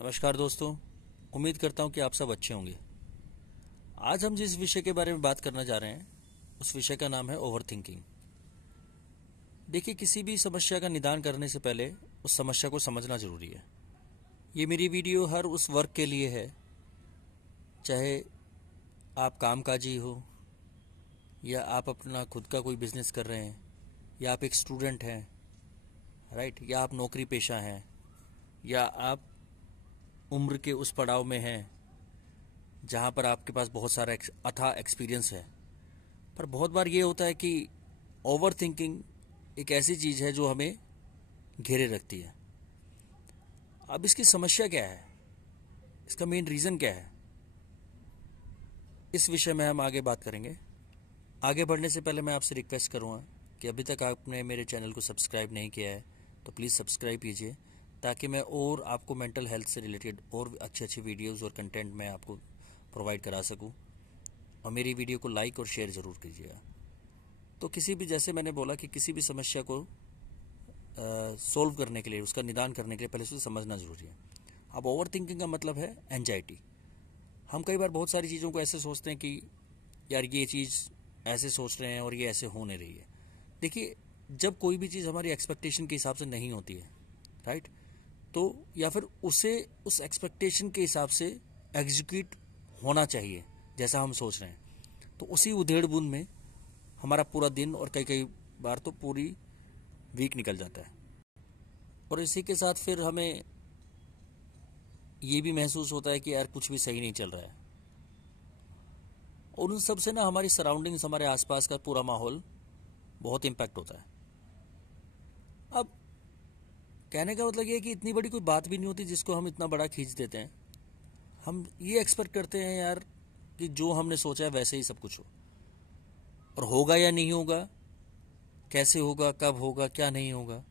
नमस्कार दोस्तों, उम्मीद करता हूँ कि आप सब अच्छे होंगे। आज हम जिस विषय के बारे में बात करना जा रहे हैं उस विषय का नाम है ओवर थिंकिंग। देखिए, किसी भी समस्या का निदान करने से पहले उस समस्या को समझना जरूरी है। ये मेरी वीडियो हर उस वर्ग के लिए है, चाहे आप कामकाजी हो या आप अपना खुद का कोई बिजनेस कर रहे हैं या आप एक स्टूडेंट हैं, राइट, या आप नौकरी पेशा हैं या आप उम्र के उस पड़ाव में हैं जहाँ पर आपके पास बहुत सारा अथाह एक्सपीरियंस है। पर बहुत बार ये होता है कि ओवर थिंकिंग एक ऐसी चीज़ है जो हमें घेरे रखती है। अब इसकी समस्या क्या है, इसका मेन रीज़न क्या है, इस विषय में हम आगे बात करेंगे। आगे बढ़ने से पहले मैं आपसे रिक्वेस्ट करूँगा कि अभी तक आपने मेरे चैनल को सब्सक्राइब नहीं किया है तो प्लीज़ सब्सक्राइब कीजिए, ताकि मैं और आपको मेंटल हेल्थ से रिलेटेड और अच्छे अच्छे वीडियोस और कंटेंट मैं आपको प्रोवाइड करा सकूं। और मेरी वीडियो को लाइक और शेयर ज़रूर कीजिएगा। तो किसी भी, जैसे मैंने बोला कि किसी भी समस्या को सोल्व करने के लिए, उसका निदान करने के लिए पहले उसे समझना ज़रूरी है। अब ओवर थिंकिंग का मतलब है एंजाइटी। हम कई बार बहुत सारी चीज़ों को ऐसे सोचते हैं कि यार ये चीज़ ऐसे सोच रहे हैं और ये ऐसे हो नहीं रही है। देखिए, जब कोई भी चीज़ हमारी एक्सपेक्टेशन के हिसाब से नहीं होती है, राइट, तो या फिर उसे उस एक्सपेक्टेशन के हिसाब से एग्जीक्यूट होना चाहिए जैसा हम सोच रहे हैं, तो उसी उधेड़ बुन में हमारा पूरा दिन और कई कई बार तो पूरी वीक निकल जाता है। और इसी के साथ फिर हमें ये भी महसूस होता है कि यार कुछ भी सही नहीं चल रहा है। और उन सब से ना हमारी सराउंडिंग्स, हमारे आसपास का पूरा माहौल बहुत इम्पैक्ट होता है। अब कहने का मतलब ये है कि इतनी बड़ी कोई बात भी नहीं होती जिसको हम इतना बड़ा खींच देते हैं। हम ये एक्सपेक्ट करते हैं यार कि जो हमने सोचा है वैसे ही सब कुछ हो, और होगा या नहीं होगा, कैसे होगा, कब होगा, क्या नहीं होगा।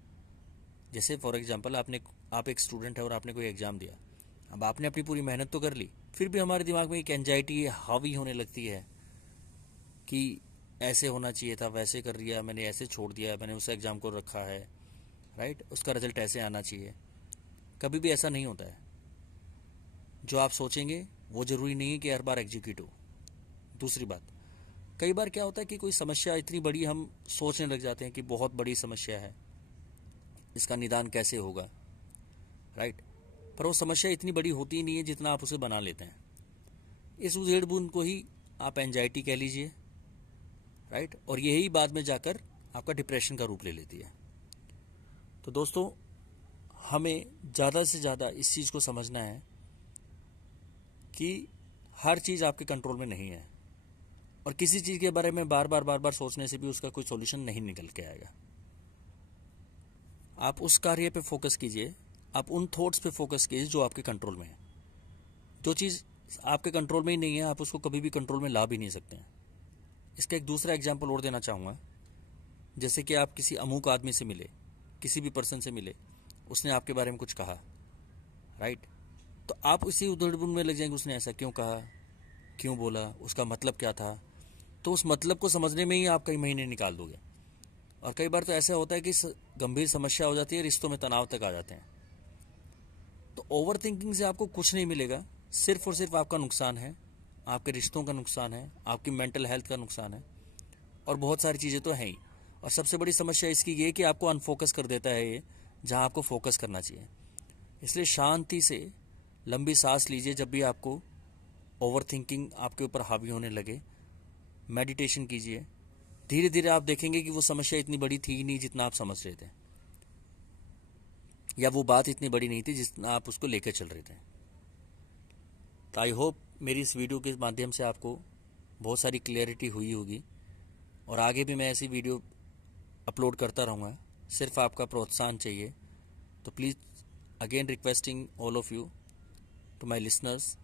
जैसे फॉर एग्जांपल आप एक स्टूडेंट है और आपने कोई एग्ज़ाम दिया। अब आपने अपनी पूरी मेहनत तो कर ली, फिर भी हमारे दिमाग में एक एंजाइटी हावी होने लगती है कि ऐसे होना चाहिए था, वैसे कर दिया मैंने, ऐसे छोड़ दिया मैंने, उस एग्ज़ाम को रखा है, राइट, उसका रिजल्ट ऐसे आना चाहिए। कभी भी ऐसा नहीं होता है। जो आप सोचेंगे वो ज़रूरी नहीं है कि हर बार एग्जीक्यूट हो। दूसरी बात, कई बार क्या होता है कि कोई समस्या इतनी बड़ी हम सोचने लग जाते हैं कि बहुत बड़ी समस्या है, इसका निदान कैसे होगा, राइट, पर वो समस्या इतनी बड़ी होती ही नहीं है जितना आप उसे बना लेते हैं। इस उधेड़ बुन को ही आप एंजाइटी कह लीजिए, राइट, और यही बाद में जाकर आपका डिप्रेशन का रूप ले लेती है। तो दोस्तों, हमें ज़्यादा से ज़्यादा इस चीज़ को समझना है कि हर चीज़ आपके कंट्रोल में नहीं है, और किसी चीज़ के बारे में बार बार सोचने से भी उसका कोई सॉल्यूशन नहीं निकल के आएगा। आप उस कार्य पे फोकस कीजिए, आप उन थॉट्स पे फोकस कीजिए जो आपके कंट्रोल में है। जो चीज़ आपके कंट्रोल में ही नहीं है, आप उसको कभी भी कंट्रोल में ला भी नहीं सकते हैं। इसका एक दूसरा एग्जाम्पल और देना चाहूँगा। जैसे कि आप किसी अमुक आदमी से मिले, किसी भी पर्सन से मिले, उसने आपके बारे में कुछ कहा, राइट, तो आप इसी उधेड़-बुन में लग जाएंगे, उसने ऐसा क्यों कहा, क्यों बोला, उसका मतलब क्या था। तो उस मतलब को समझने में ही आप कई महीने निकाल दोगे। और कई बार तो ऐसा होता है कि गंभीर समस्या हो जाती है, रिश्तों में तनाव तक आ जाते हैं। तो ओवर थिंकिंग से आपको कुछ नहीं मिलेगा, सिर्फ और सिर्फ आपका नुकसान है, आपके रिश्तों का नुकसान है, आपकी मेंटल हेल्थ का नुकसान है, और बहुत सारी चीज़ें तो हैं ही। और सबसे बड़ी समस्या इसकी ये कि आपको अनफोकस कर देता है ये, जहाँ आपको फोकस करना चाहिए। इसलिए शांति से लंबी सांस लीजिए जब भी आपको ओवर थिंकिंग आपके ऊपर हावी होने लगे। मेडिटेशन कीजिए, धीरे धीरे आप देखेंगे कि वो समस्या इतनी बड़ी थी ही नहीं जितना आप समझ रहे थे, या वो बात इतनी बड़ी नहीं थी जितना आप उसको लेकर चल रहे थे। तो आई होप मेरी इस वीडियो के माध्यम से आपको बहुत सारी क्लैरिटी हुई होगी, और आगे भी मैं ऐसी वीडियो अपलोड करता रहूँगा। सिर्फ आपका प्रोत्साहन चाहिए। तो please again requesting all of you, to my listeners,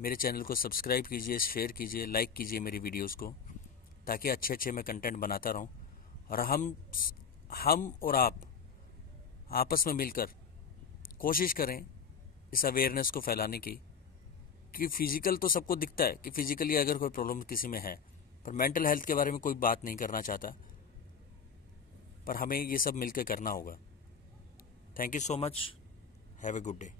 मेरे चैनल को सब्सक्राइब कीजिए, शेयर कीजिए, लाइक कीजिए मेरी वीडियोस को, ताकि अच्छे अच्छे मैं कंटेंट बनाता रहूं। और हम और आप आपस में मिलकर कोशिश करें इस अवेयरनेस को फैलाने की, कि फिजिकल तो सबको दिखता है कि फिजिकली अगर कोई प्रॉब्लम किसी में है, पर मेंटल हेल्थ के बारे में कोई बात नहीं करना चाहता। पर हमें ये सब मिलकर करना होगा। Thank you so much, have a good day.